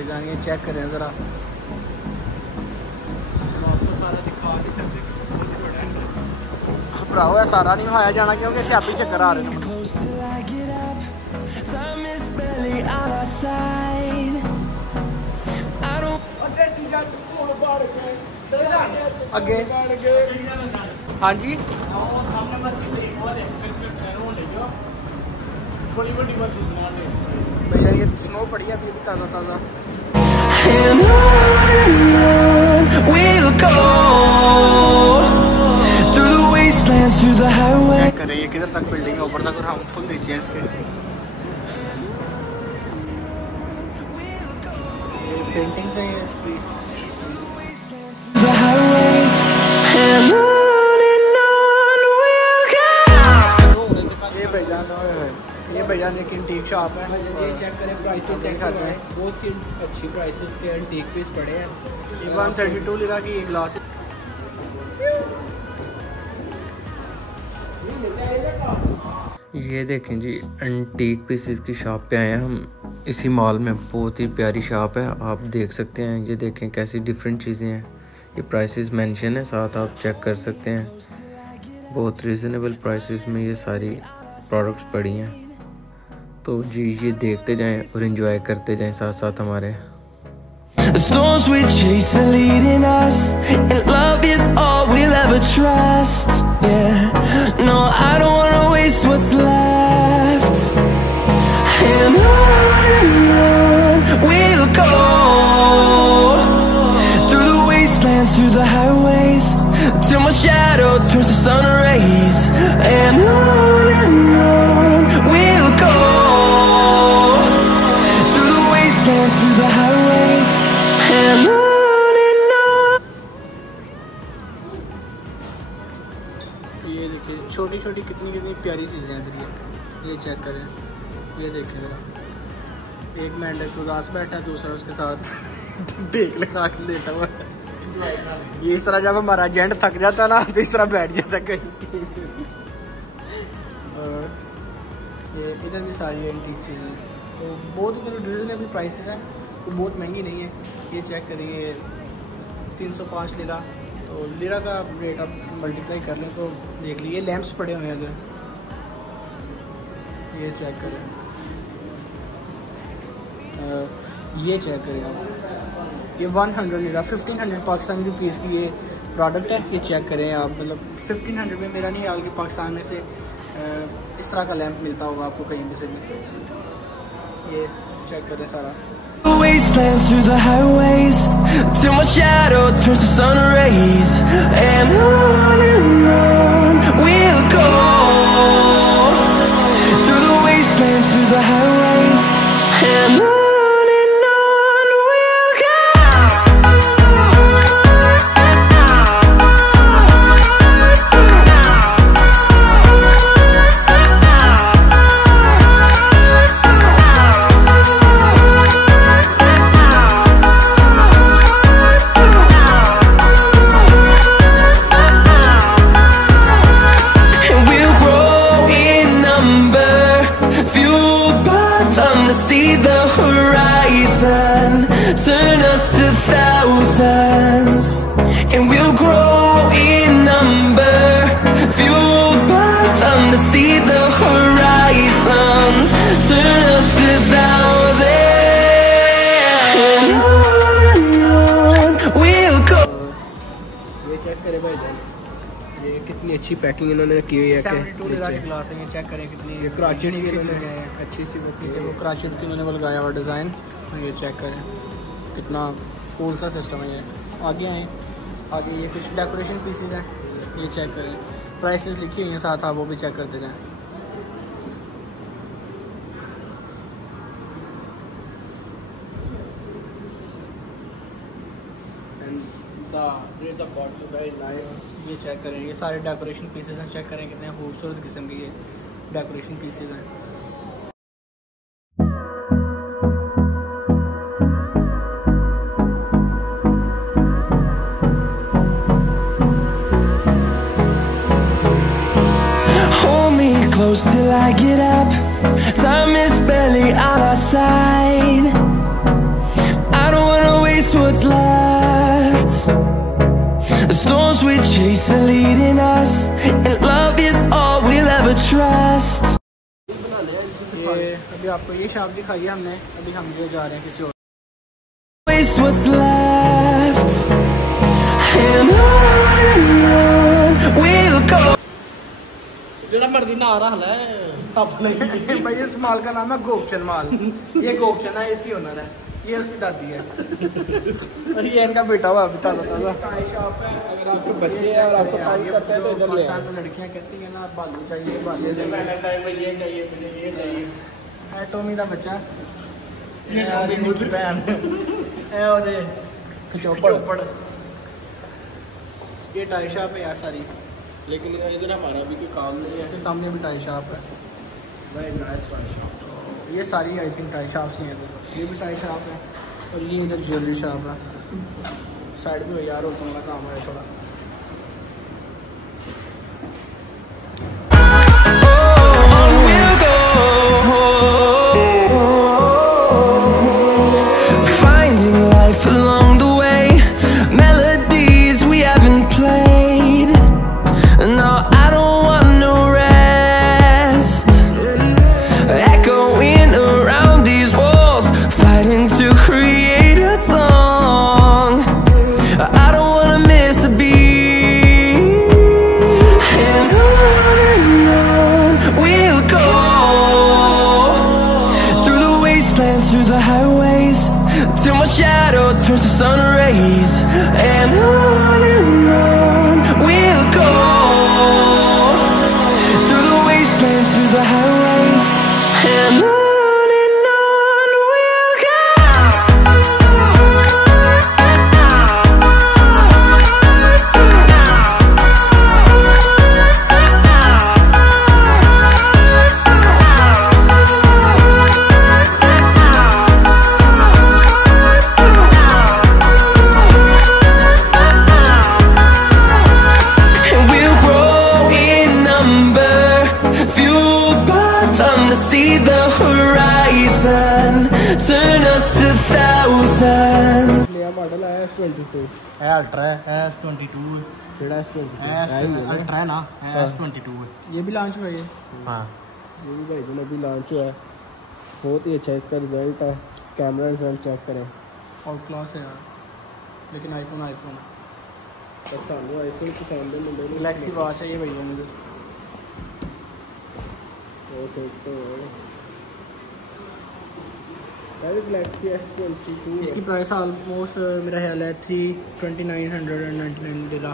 भाईजान ये चेक करें ज़रा, आपको सारा दिखा नहीं सकते, बहुत ही बड़ा है। भराओ है सारा नहीं खाया जाना क्योंकि काफ़ी चक्कर आ रहे हैं। अगे हाँ जी भैया ये स्नो पड़ी है अभी ताज़ा ताज़ा। चेक करें ये किधर तक बिल्डिंग है, ऊपर तक, और हम फुल नीचे हैं इसके। ये पेंटिंग्स हैं ये इसकी। ये भैया देखिए एंटीक शॉप है, ये चेक करें, प्राइसेस चेक करते हैं, बहुत ही अच्छी प्राइसेस के एंटीक पीस पड़े हैं। ये 132 लिरा की एक ग्लास है। ये देखें जी, एंटीक पीसेस की शॉप पे आए हैं हम। इसी मॉल में बहुत ही प्यारी शॉप है, आप देख सकते हैं। ये देखें कैसी डिफरेंट चीज़ें हैं, ये प्राइसेस मेंशन है साथ, आप चेक कर सकते हैं। बहुत रीज़नेबल प्राइसेस में ये सारी प्रोडक्ट्स पड़ी हैं। तो जी ये देखते जाएं और एंजॉय करते जाएं साथ साथ हमारे। The storms we chase are leading us, and love is all we'll ever trust. Yeah, no, I don't wanna waste what's left. And on we'll go, through the wastelands, through the highways, till my shadow turns to sun rays. And on we'll go, through the wastelands, through the highways, and on. ये देखिए छोटी छोटी कितनी कितनी प्यारी चीज़ें हैं इधर। ये चेक करें, ये देखें ज़रा, एक मेंढक उदास बैठा है, दूसरा उसके साथ डेक लगा के लेटा हुआ है। ये इस तरह जब हमारा एजेंट थक जाता ना तो इस तरह बैठ जाता कहीं। और ये इधर भी सारी एंटीक चीज़ें, तो बहुत इधर रीजनेबल प्राइसेस हैं, तो बहुत महंगी नहीं है। ये चेक करिए 305 लिरा, तो लिरा का रेट आप मल्टीप्लाई कर लें तो देख लीजिए। लैंप्स पड़े हुए हैं इधर, ये चेक करें, ये चेक करें आप, ये 100 लिरा 1500 पाकिस्तानी रुपीज़ की ये प्रोडक्ट है। ये चेक करें आप, मतलब 1500 में मेरा नहीं ख्याल कि पाकिस्तान में से इस तरह का लैंप मिलता होगा आपको कहीं भी से भी। ये चेक करें सारा। Wastelands through the highways, till my shadow turns to sun rays. And on we'll go, through the wastelands, through the highways, and on we'll go. See the horizon, turn us to thousands, and we'll grow in number, fueled by them to see the horizon, turn us to thousands, and on we'll go. ये check करें भाई, ये कितनी अच्छी packing इन्होंने की हुई है। 72 लिरा की ग्लास है। ये चेक करें कितनी ये क्राचेट की इन्होंने अच्छी सी नीचे वो क्राचेट की उन्होंने वो लगाया हुआ डिज़ाइन। ये चेक करें कितना कूल सा सिस्टम है। ये आगे आए, आगे ये कुछ डेकोरेशन पीसेस हैं, ये चेक करें, प्राइसेस लिखी हुई हैं साथ, आप वो भी चेक करते जाएँ। Very nice. ये चेक करें, ये सारे डेकोरेशन पीसेस हैं, चेक करें कितने खूबसूरत किस्म के ये डेकोरेशन पीसेस हैं। Hold me close till I get up, time is barely on our side. आपको ये शॉप दिखाई है हमने, अभी हम जो जा रहे हैं किसी और। Waste what's left, and on we'll go. जेड़ा मर्दी ना आ रहा है तब नहीं भाई इस माल का नाम है गोपचन माल। ये गोपचन है, इसकी ओनर है, ये उसकी दादी है और ये इनका बेटा हुआ अभी ताज़ा ताज़ा। शॉप है, अगर आपके बच्चे हैं और आपको तंग करते हैं तो इधर ले आए। लड़कियाँ कहती हैं ना बालू चाहिए, बालू चाहिए, ये चाहिए मुझे, ये चाहिए। टोमी का बच्चा भैन और खचोपड़। ये टाई शॉप है यार सारी, लेकिन इधर हमारा भी कोई काम नहीं है। इसके सामने भी टाई शॉप है। ये सारी आई थिंक टाई शॉप्स ही हैं इधर। ये भी टाई शॉप है और ये इधर ज्वेलरी शॉप है। साइड में यार होता हमारा काम है थोड़ा। Till my shadow turns to sun rays, and on we'll go through the wastelands, through the highways, and on we'll go. Turn us to thousands. नया मॉडल आया S22 है अल्ट्रा है, S22 जेड़ा S22 अल्ट्रा है ना, S22 ये भी launch हुआ है। हाँ ये भी भाई अभी लॉन्च हुआ है, बहुत ही अच्छा इसका रिजल्ट है। कैमरा रिजल्ट चेक करें, आउट क्लास है यार। लेकिन आईफोन पसंद है, आईफोन पसंद है मुझे। गैलेक्सी वॉच है ये भैया मुझे। तो गैलेक्सी S22 इसकी प्राइस ऑलमोस्ट मेरा ख्याल है 3,2999 दिरा।